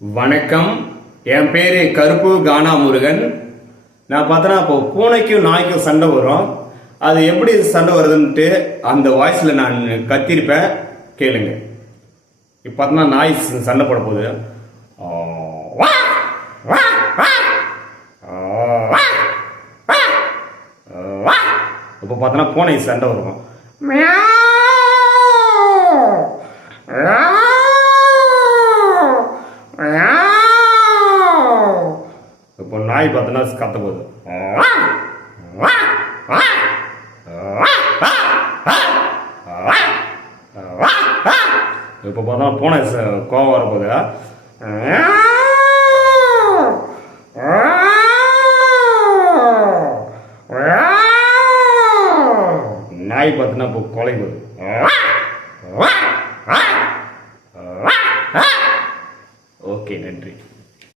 வணக்கம். என் பேர் கருப்பு கானா முருகன். நான் பார்த்தோன்னா இப்போ பூனைக்கும் நாய்க்கும் சண்டை வரும். அது எப்படி சண்டை வருதுன்ட்டு அந்த வாய்ஸில் நான் கத்திருப்பேன், கேளுங்க. இப்போ பார்த்தோன்னா நாய் சண்டை போட போகுது. இப்போ பார்த்தோன்னா பூனை சண்டை வரும். இப்போ நாய் பார்த்தோன்னா கத்த போகுது. இப்போ பார்த்தா பூனை கோவம் வரப்போகுது. நாய் பார்த்தோன்னா இப்போ கொலை போகுது. ஓகே, நன்றி.